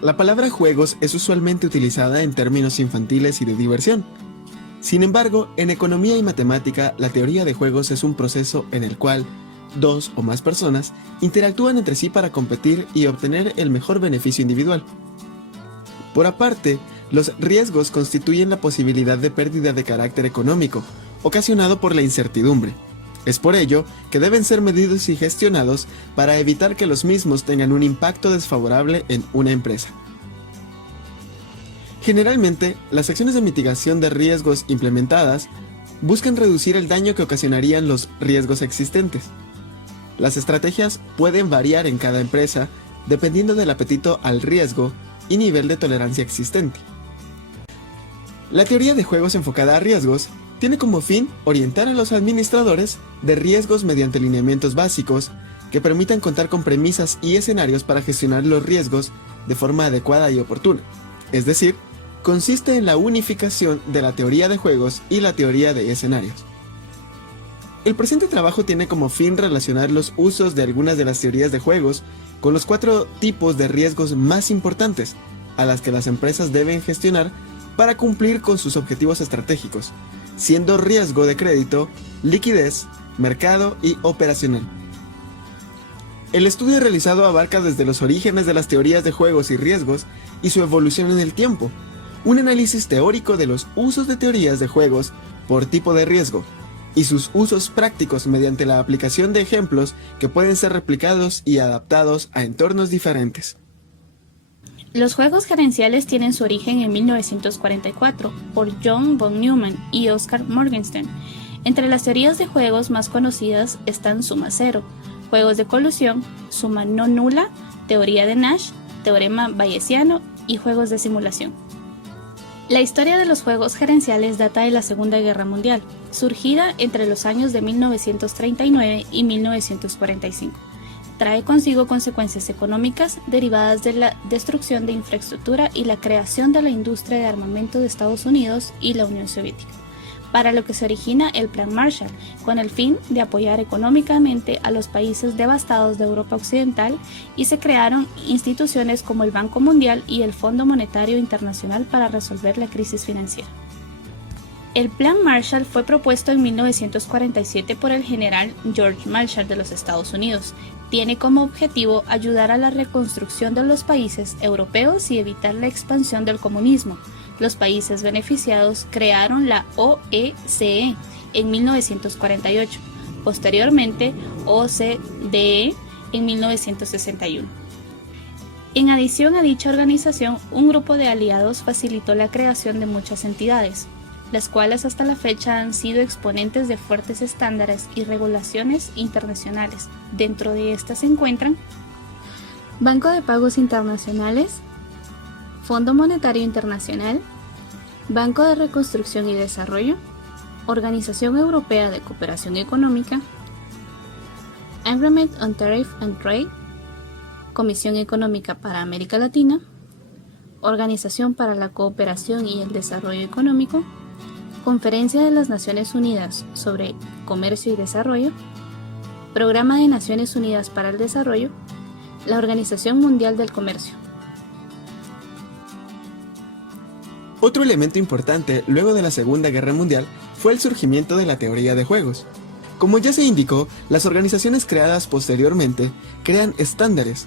La palabra juegos es usualmente utilizada en términos infantiles y de diversión. Sin embargo, en economía y matemática, la teoría de juegos es un proceso en el cual dos o más personas interactúan entre sí para competir y obtener el mejor beneficio individual. Por aparte, los riesgos constituyen la posibilidad de pérdida de carácter económico, ocasionado por la incertidumbre. Es por ello que deben ser medidos y gestionados para evitar que los mismos tengan un impacto desfavorable en una empresa. Generalmente, las acciones de mitigación de riesgos implementadas buscan reducir el daño que ocasionarían los riesgos existentes. Las estrategias pueden variar en cada empresa dependiendo del apetito al riesgo y nivel de tolerancia existente. La teoría de juegos enfocada a riesgos tiene como fin orientar a los administradores de riesgos mediante lineamientos básicos que permitan contar con premisas y escenarios para gestionar los riesgos de forma adecuada y oportuna. Es decir, consiste en la unificación de la teoría de juegos y la teoría de escenarios. El presente trabajo tiene como fin relacionar los usos de algunas de las teorías de juegos con los 4 tipos de riesgos más importantes a las que las empresas deben gestionar para cumplir con sus objetivos estratégicos, siendo riesgo de crédito, liquidez, mercado y operacional. El estudio realizado abarca desde los orígenes de las teorías de juegos y riesgos y su evolución en el tiempo, un análisis teórico de los usos de teorías de juegos por tipo de riesgo y sus usos prácticos mediante la aplicación de ejemplos que pueden ser replicados y adaptados a entornos diferentes. Los juegos gerenciales tienen su origen en 1944 por John von Neumann y Oscar Morgenstern. Entre las teorías de juegos más conocidas están suma cero, juegos de colusión, suma no nula, teoría de Nash, teorema bayesiano y juegos de simulación. La historia de los juegos gerenciales data de la Segunda Guerra Mundial, surgida entre los años de 1939 y 1945. Trae consigo consecuencias económicas derivadas de la destrucción de infraestructura y la creación de la industria de armamento de Estados Unidos y la Unión Soviética, para lo que se origina el Plan Marshall, con el fin de apoyar económicamente a los países devastados de Europa Occidental, y se crearon instituciones como el Banco Mundial y el Fondo Monetario Internacional para resolver la crisis financiera. El Plan Marshall fue propuesto en 1947 por el general George Marshall de los Estados Unidos. Tiene como objetivo ayudar a la reconstrucción de los países europeos y evitar la expansión del comunismo. Los países beneficiados crearon la OECE en 1948, posteriormente OCDE en 1961. En adición a dicha organización, un grupo de aliados facilitó la creación de muchas entidades, las cuales hasta la fecha han sido exponentes de fuertes estándares y regulaciones internacionales. Dentro de estas se encuentran Banco de Pagos Internacionales, Fondo Monetario Internacional, Banco de Reconstrucción y Desarrollo, Organización Europea de Cooperación Económica, Agreement on Tariff and Trade, Comisión Económica para América Latina, Organización para la Cooperación y el Desarrollo Económico, Conferencia de las Naciones Unidas sobre Comercio y Desarrollo, Programa de Naciones Unidas para el Desarrollo, la Organización Mundial del Comercio. Otro elemento importante luego de la Segunda Guerra Mundial fue el surgimiento de la teoría de juegos. Como ya se indicó, las organizaciones creadas posteriormente crean estándares,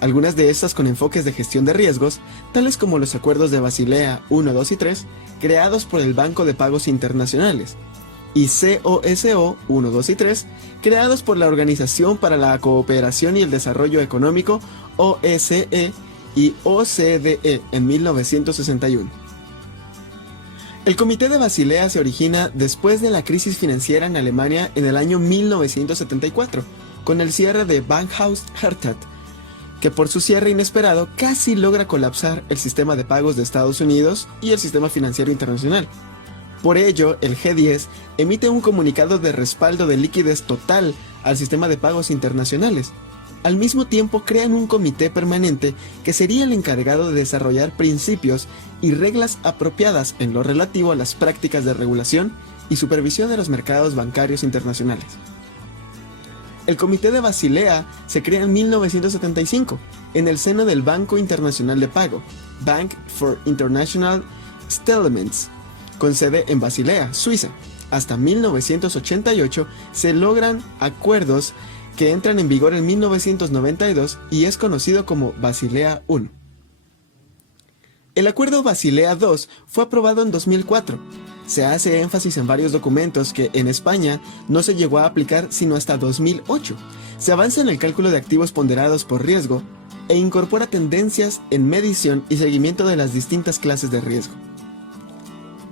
algunas de estas con enfoques de gestión de riesgos, tales como los acuerdos de Basilea 1, 2 y 3, creados por el Banco de Pagos Internacionales, y COSO 1, 2 y 3, creados por la Organización para la Cooperación y el Desarrollo Económico, OSCE, y OCDE en 1961. El Comité de Basilea se origina después de la crisis financiera en Alemania en el año 1974, con el cierre de Bankhaus Hertha, que por su cierre inesperado casi logra colapsar el sistema de pagos de Estados Unidos y el sistema financiero internacional. Por ello, el G10 emite un comunicado de respaldo de liquidez total al sistema de pagos internacionales. Al mismo tiempo, crean un comité permanente que sería el encargado de desarrollar principios y reglas apropiadas en lo relativo a las prácticas de regulación y supervisión de los mercados bancarios internacionales. El Comité de Basilea se crea en 1975 en el seno del Banco Internacional de Pago, Bank for International Settlements, con sede en Basilea, Suiza. Hasta 1988 se logran acuerdos que entran en vigor en 1992 y es conocido como Basilea I. El acuerdo Basilea II fue aprobado en 2004. Se hace énfasis en varios documentos que en España no se llegó a aplicar sino hasta 2008. Se avanza en el cálculo de activos ponderados por riesgo e incorpora tendencias en medición y seguimiento de las distintas clases de riesgo.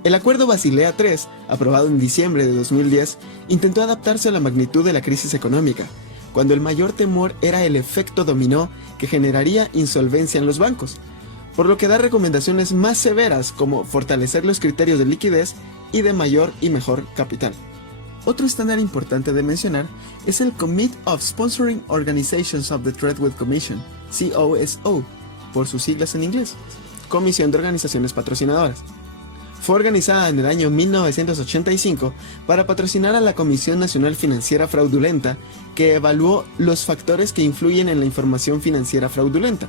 El acuerdo Basilea III, aprobado en diciembre de 2010, intentó adaptarse a la magnitud de la crisis económica, cuando el mayor temor era el efecto dominó que generaría insolvencia en los bancos, por lo que da recomendaciones más severas como fortalecer los criterios de liquidez y de mayor y mejor capital. Otro estándar importante de mencionar es el Committee of Sponsoring Organizations of the Treadwell Commission, COSO, por sus siglas en inglés, Comisión de Organizaciones Patrocinadoras. Fue organizada en el año 1985 para patrocinar a la Comisión Nacional Financiera Fraudulenta, que evaluó los factores que influyen en la información financiera fraudulenta.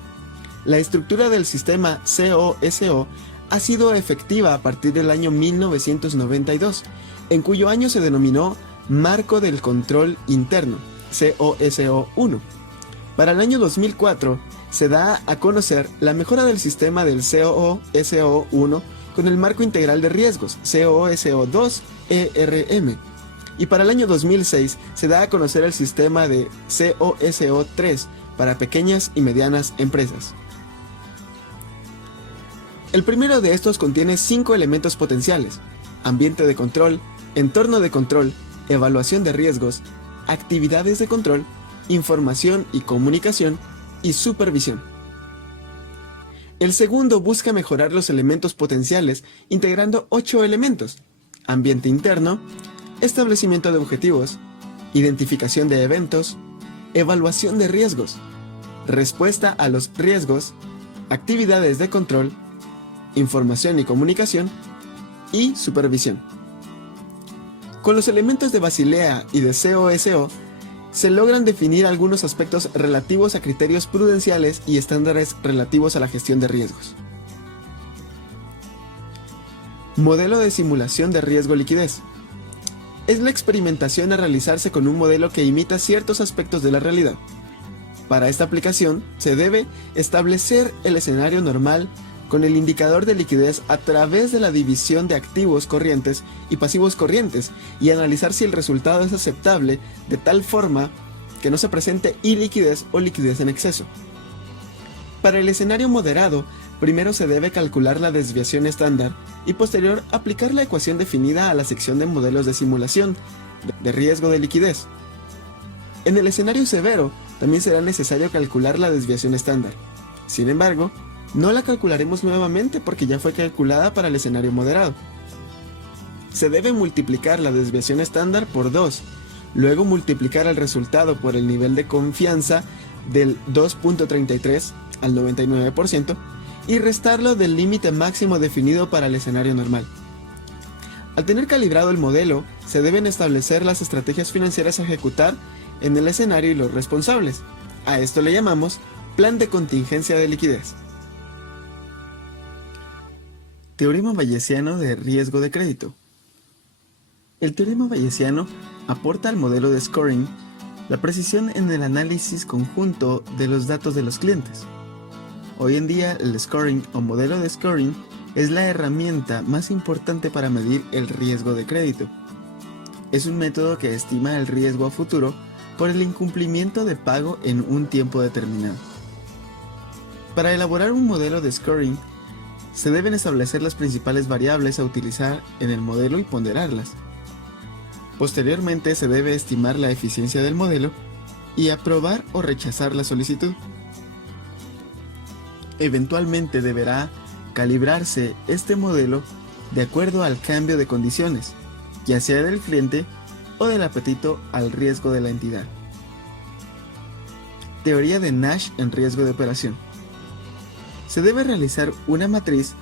La estructura del sistema COSO ha sido efectiva a partir del año 1992, en cuyo año se denominó Marco del Control Interno, COSO 1. Para el año 2004 se da a conocer la mejora del sistema del COSO 1 con el Marco Integral de Riesgos, COSO 2 ERM. Y para el año 2006 se da a conocer el sistema de COSO 3 para pequeñas y medianas empresas. El primero de estos contiene 5 elementos potenciales: ambiente de control, entorno de control, evaluación de riesgos, actividades de control, información y comunicación, y supervisión. El segundo busca mejorar los elementos potenciales integrando 8 elementos: ambiente interno, establecimiento de objetivos, identificación de eventos, evaluación de riesgos, respuesta a los riesgos, actividades de control, información y comunicación, y supervisión. Con los elementos de Basilea y de COSO, se logran definir algunos aspectos relativos a criterios prudenciales y estándares relativos a la gestión de riesgos. Modelo de simulación de riesgo-liquidez. Es la experimentación a realizarse con un modelo que imita ciertos aspectos de la realidad. Para esta aplicación, se debe establecer el escenario normal con el indicador de liquidez a través de la división de activos corrientes y pasivos corrientes y analizar si el resultado es aceptable de tal forma que no se presente iliquidez o liquidez en exceso. Para el escenario moderado, primero se debe calcular la desviación estándar y posterior aplicar la ecuación definida a la sección de modelos de simulación de riesgo de liquidez. En el escenario severo, también será necesario calcular la desviación estándar. Sin embargo, no la calcularemos nuevamente porque ya fue calculada para el escenario moderado. Se debe multiplicar la desviación estándar por 2, luego multiplicar el resultado por el nivel de confianza del 2.33 al 99% y restarlo del límite máximo definido para el escenario normal. Al tener calibrado el modelo, se deben establecer las estrategias financieras a ejecutar en el escenario y los responsables. A esto le llamamos plan de contingencia de liquidez. Teorema bayesiano de riesgo de crédito. El teorema bayesiano aporta al modelo de scoring la precisión en el análisis conjunto de los datos de los clientes. Hoy en día, el scoring o modelo de scoring es la herramienta más importante para medir el riesgo de crédito. Es un método que estima el riesgo a futuro por el incumplimiento de pago en un tiempo determinado. Para elaborar un modelo de scoring, se deben establecer las principales variables a utilizar en el modelo y ponderarlas. Posteriormente se debe estimar la eficiencia del modelo y aprobar o rechazar la solicitud. Eventualmente deberá calibrarse este modelo de acuerdo al cambio de condiciones, ya sea del cliente o del apetito al riesgo de la entidad. Teoría de Nash en riesgo de operación. Se debe realizar una matriz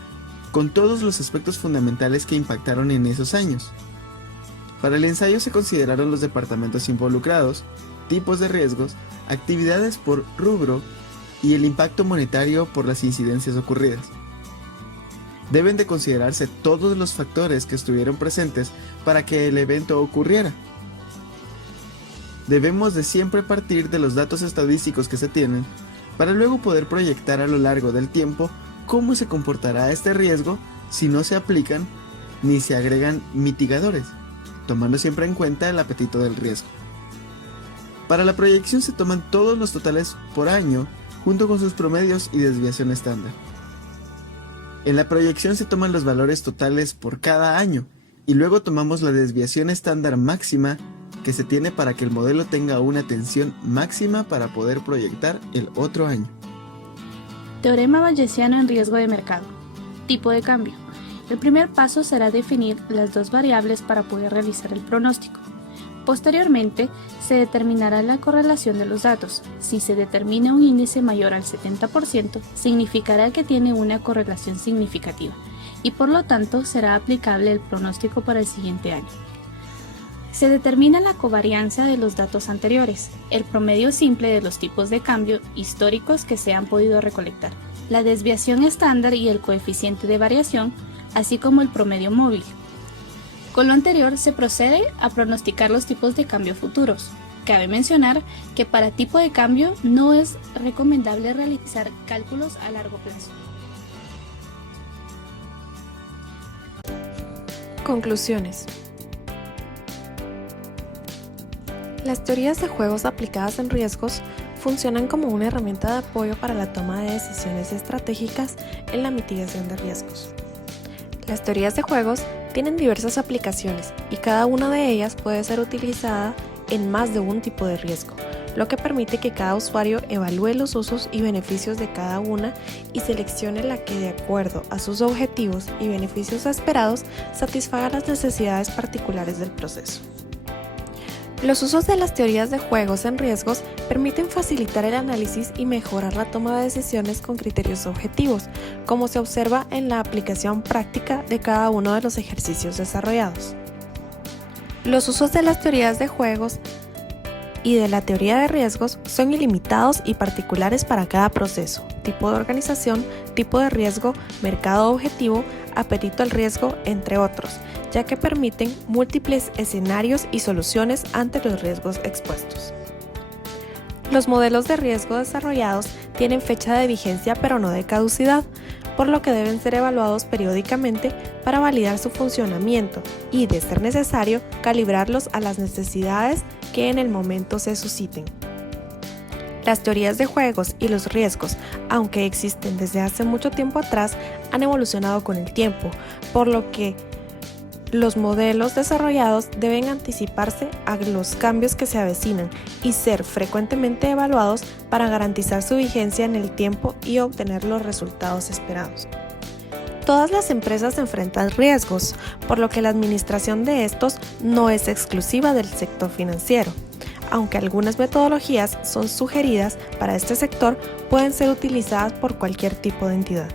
con todos los aspectos fundamentales que impactaron en esos años. Para el ensayo se consideraron los departamentos involucrados, tipos de riesgos, actividades por rubro y el impacto monetario por las incidencias ocurridas. Deben de considerarse todos los factores que estuvieron presentes para que el evento ocurriera. Debemos de siempre partir de los datos estadísticos que se tienen para luego poder proyectar a lo largo del tiempo cómo se comportará este riesgo si no se aplican ni se agregan mitigadores, tomando siempre en cuenta el apetito del riesgo. Para la proyección se toman todos los totales por año junto con sus promedios y desviación estándar. En la proyección se toman los valores totales por cada año y luego tomamos la desviación estándar máxima que se tiene para que el modelo tenga una tensión máxima para poder proyectar el otro año. Teorema bayesiano en riesgo de mercado. Tipo de cambio. El primer paso será definir las dos variables para poder realizar el pronóstico. Posteriormente, se determinará la correlación de los datos. Si se determina un índice mayor al 70%, significará que tiene una correlación significativa y por lo tanto será aplicable el pronóstico para el siguiente año. Se determina la covarianza de los datos anteriores, el promedio simple de los tipos de cambio históricos que se han podido recolectar, la desviación estándar y el coeficiente de variación, así como el promedio móvil. Con lo anterior se procede a pronosticar los tipos de cambio futuros. Cabe mencionar que para tipo de cambio no es recomendable realizar cálculos a largo plazo. Conclusiones. Las teorías de juegos aplicadas en riesgos funcionan como una herramienta de apoyo para la toma de decisiones estratégicas en la mitigación de riesgos. Las teorías de juegos tienen diversas aplicaciones y cada una de ellas puede ser utilizada en más de un tipo de riesgo, lo que permite que cada usuario evalúe los usos y beneficios de cada una y seleccione la que, de acuerdo a sus objetivos y beneficios esperados, satisfaga las necesidades particulares del proceso. Los usos de las teorías de juegos en riesgos permiten facilitar el análisis y mejorar la toma de decisiones con criterios objetivos, como se observa en la aplicación práctica de cada uno de los ejercicios desarrollados. Los usos de las teorías de juegos y de la teoría de riesgos son ilimitados y particulares para cada proceso, tipo de organización, tipo de riesgo, mercado objetivo, apetito al riesgo, entre otros, ya que permiten múltiples escenarios y soluciones ante los riesgos expuestos. Los modelos de riesgo desarrollados tienen fecha de vigencia pero no de caducidad, por lo que deben ser evaluados periódicamente para validar su funcionamiento y, de ser necesario, calibrarlos a las necesidades que en el momento se susciten. Las teorías de juegos y los riesgos, aunque existen desde hace mucho tiempo atrás, han evolucionado con el tiempo, por lo que los modelos desarrollados deben anticiparse a los cambios que se avecinan y ser frecuentemente evaluados para garantizar su vigencia en el tiempo y obtener los resultados esperados. Todas las empresas enfrentan riesgos, por lo que la administración de estos no es exclusiva del sector financiero. Aunque algunas metodologías son sugeridas para este sector, pueden ser utilizadas por cualquier tipo de entidad.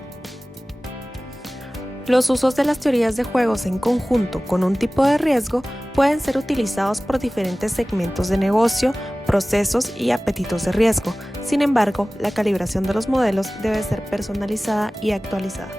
Los usos de las teorías de juegos en conjunto con un tipo de riesgo pueden ser utilizados por diferentes segmentos de negocio, procesos y apetitos de riesgo. Sin embargo, la calibración de los modelos debe ser personalizada y actualizada.